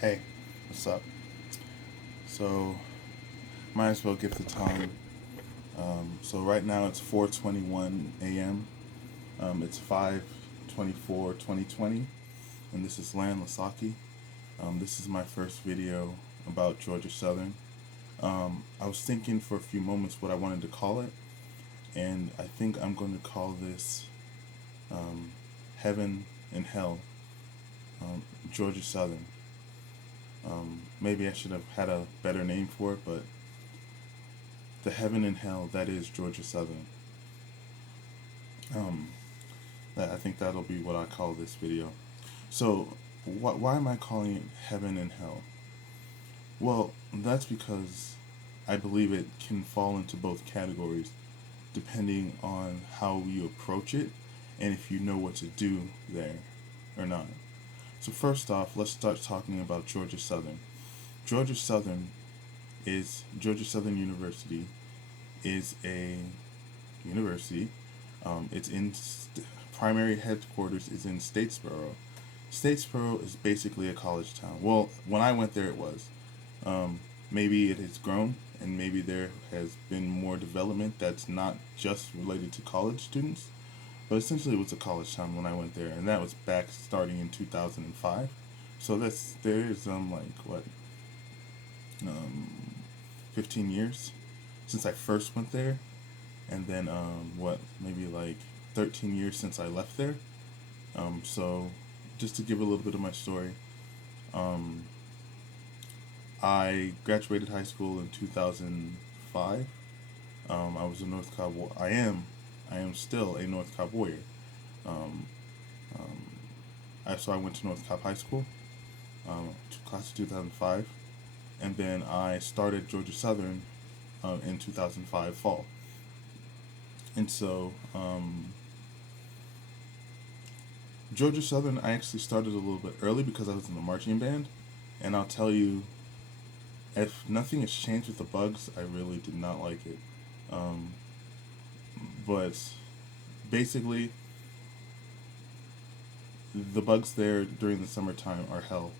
Hey, what's up? So, might as well give the time. So right now it's 4:21 a.m. It's 5/24, 2020, and this is Lan Lasaki. This is my first video about Georgia Southern. I was thinking for a few moments what I wanted to call it, and I think I'm going to call this um, Heaven and Hell, Georgia Southern. Maybe I should have had a better name for it, but the Heaven and Hell that is Georgia Southern. Um, I think that'll be what I call this video. So, why am I calling it Heaven and Hell? Well, that's because I believe it can fall into both categories depending on how you approach it and if you know what to do there or not. So, first off, let's start talking about Georgia Southern. Georgia Southern Georgia Southern University is a university. It's in primary headquarters is in Statesboro. Statesboro is basically a college town. Well, when I went there, it was. Um, Maybe it has grown, and maybe there has been more development that's not just related to college students. But essentially, it was a college town when I went there, and that was back starting in 2005. So there's like what um, 15 years since I first went there, and then what maybe like 13 years since I left there. So just to give a little bit of my story, um, I graduated high school in 2005. I was a North Cobb. I am still a North Cobb Warrior. Um, so I went to North Cobb High School, class of 2005, and then I started Georgia Southern in 2005 fall. And so Georgia Southern, I actually started a little bit early because I was in the marching band, and I'll tell you, if nothing has changed with the bugs, I really did not like it. Um, but basically, the bugs there during the summertime are hell.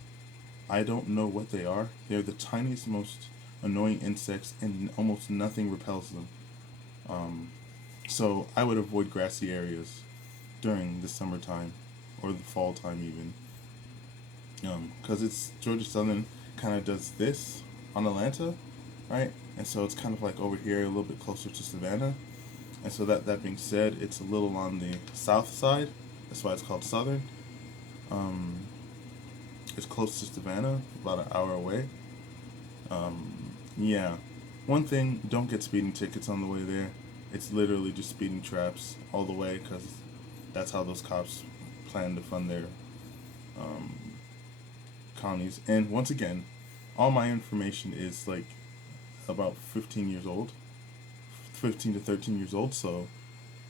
I don't know what they are. They're the tiniest, most annoying insects, and almost nothing repels them. Um, so I would avoid grassy areas during the summertime or the fall time even, because it's Georgia Southern kind of does this on Atlanta, right? And so it's kind of like over here, a little bit closer to Savannah. And so that being said, it's a little on the south side. That's why it's called Southern. Um, it's close to Savannah, about an hour away. Yeah. One thing, don't get speeding tickets on the way there. It's literally just speeding traps all the way because that's how those cops plan to fund their um, counties. And once again, all my information is like about 15 years old, 15 to 13 years old, so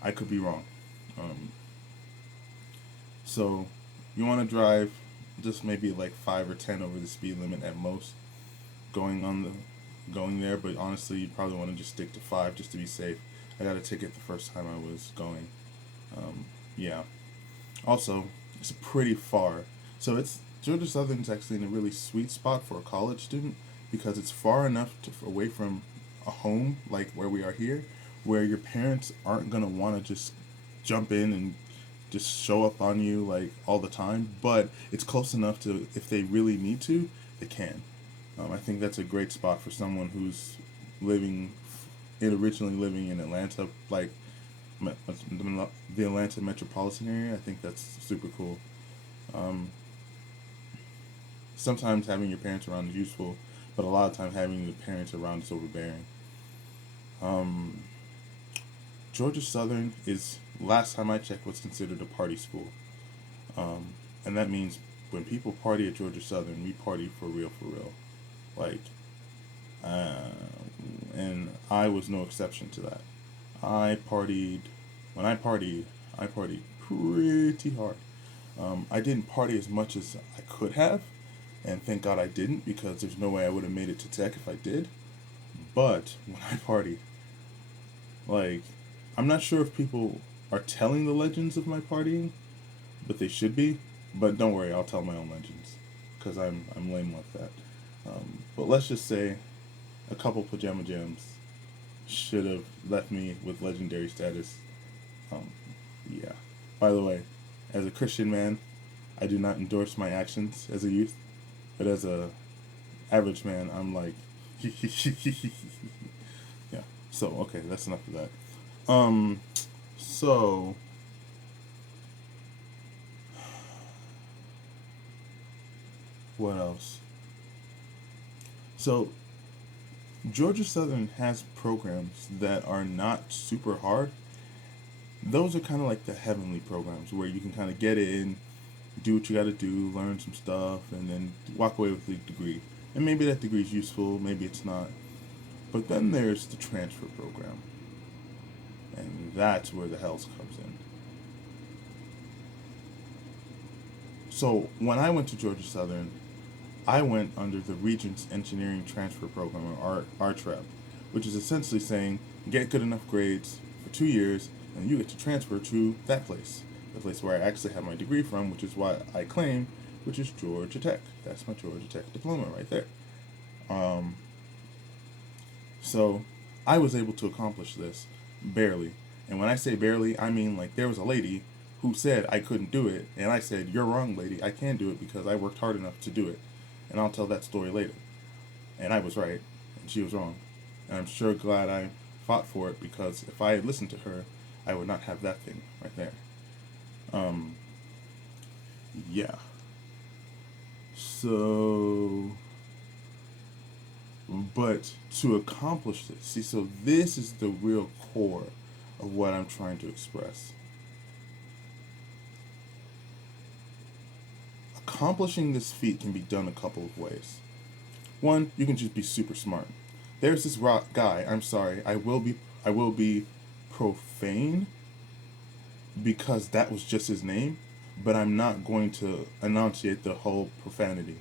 I could be wrong. Um, so you want to drive just maybe like 5 or 10 over the speed limit at most going on the going there, but honestly, you probably want to just stick to 5 just to be safe. I got a ticket the first time I was going. Yeah. Also, it's pretty far. So it's Georgia Southern's actually in a really sweet spot for a college student because it's far enough away from a home like where we are here, where your parents aren't gonna want to just jump in and just show up on you like all the time. But it's close enough to if they really need to, they can. I think that's a great spot for someone who's living, originally living in Atlanta, like the Atlanta metropolitan area. I think that's super cool. Um, Sometimes having your parents around is useful, but a lot of time having the parents around is overbearing. Um, Georgia Southern is, last time I checked, was considered a party school, and that means when people party at Georgia Southern, we party for real, for real. Like, uh, and I was no exception to that. I partied. When I partied pretty hard. I didn't party as much as I could have, and thank God I didn't because there's no way I would have made it to tech if I did. But when I party, like, I'm not sure if people are telling the legends of my partying, but they should be. But don't worry, I'll tell my own legends because I'm lame like that. But let's just say a couple pajama jams should have left me with legendary status. Um, yeah. By the way, as a Christian man, I do not endorse my actions as a youth, but as a average man, I'm like, yeah. So okay, that's enough of that. So what else? So Georgia Southern has programs that are not super hard. Those are kind of like the heavenly programs where you can kind of get in, do what you got to do, learn some stuff, and then walk away with a degree. And maybe that degree is useful, maybe it's not. But then there's the transfer program, and that's where the hells comes in. So when I went to Georgia Southern, I went under the Regents Engineering Transfer Program, or RTREP, which is essentially saying get good enough grades for 2 years, and you get to transfer to that place, the place where I actually have my degree from, which is what I claim, which is Georgia Tech. That's my Georgia Tech diploma right there. Um, so I was able to accomplish this barely. And when I say barely, I mean like there was a lady who said I couldn't do it, and I said, "You're wrong, lady. I can do it because I worked hard enough to do it." And I'll tell that story later. And I was right, and she was wrong. And I'm sure glad I fought for it because if I had listened to her, I would not have that thing right there. Um, yeah. So, but to accomplish this, see, so this is the real core of what I'm trying to express. Accomplishing this feat can be done a couple of ways. One, you can just be super smart. There's this rock guy. I'm sorry. I will be profane because that was just his name, but I'm not going to enunciate the whole profanity.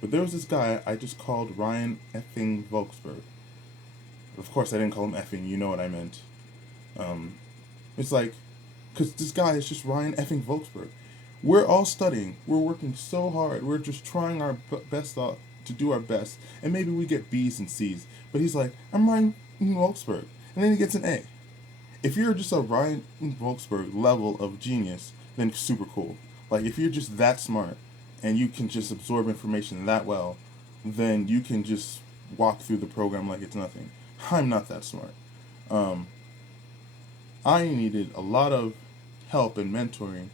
But there was this guy I just called Ryan effing Volksberg. Of course, I didn't call him effing. You know what I meant. Um, it's like, because this guy is just Ryan effing Volksberg. We're all studying. We're working so hard. We're just trying our best to do our best, and maybe we get B's and C's. But he's like, I'm Ryan Volksberg, and then he gets an A. If you're just a Ryan Volksberg level of genius, then super cool. Like if you're just that smart and you can just absorb information that well, then you can just walk through the program like it's nothing. I'm not that smart. Um, I needed a lot of help and mentoring,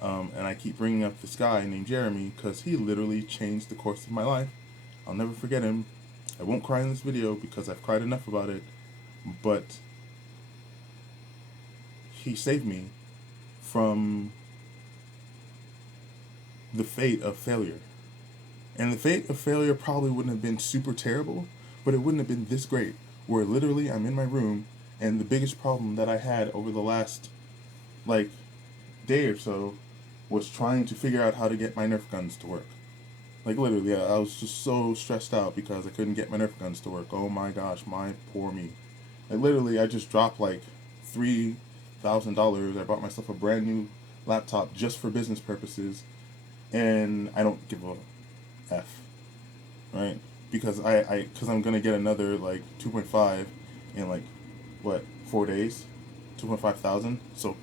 and I keep bringing up this guy named Jeremy because he literally changed the course of my life. I'll never forget him. I won't cry in this video because I've cried enough about it, but he saved me from the fate of failure. And the fate of failure probably wouldn't have been super terrible, but it wouldn't have been this great. Where literally I'm in my room, and the biggest problem that I had over the last, like, day or so was trying to figure out how to get my Nerf guns to work. Like, literally, I was just so stressed out because I couldn't get my Nerf guns to work. Oh my gosh, my poor me. Like, literally, I just dropped like $3,000. I bought myself a brand new laptop just for business purposes, and I don't give a F, right? Because because I'm gonna get another like 2.5 in like what 4 days, 2.5 thousand. So,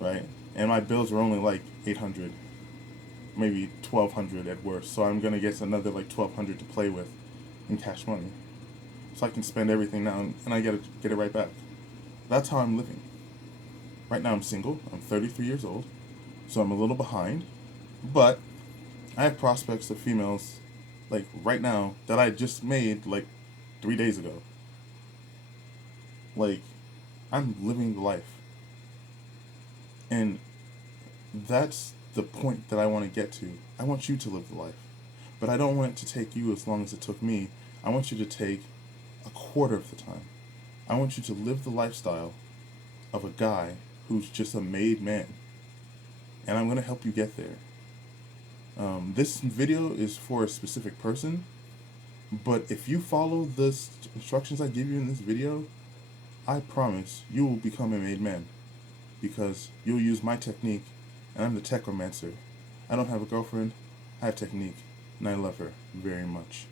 right, and my bills are only like 800, maybe 1,200 at worst. So I'm gonna get another like 1,200 to play with in cash money, so I can spend everything now and I get it right back. That's how I'm living. Right now I'm single. I'm 33 years old, so I'm a little behind, but I have prospects of females, like right now, that I just made like 3 days ago. Like, I'm living the life. And that's the point that I want to get to. I want you to live the life. But I don't want it to take you as long as it took me. I want you to take a quarter of the time. I want you to live the lifestyle of a guy who's just a made man. And I'm going to help you get there. This video is for a specific person, but if you follow the instructions I give you in this video, I promise you will become a made man because you'll use my technique, and I'm the techromancer. I don't have a girlfriend, I have technique. and I love her very much.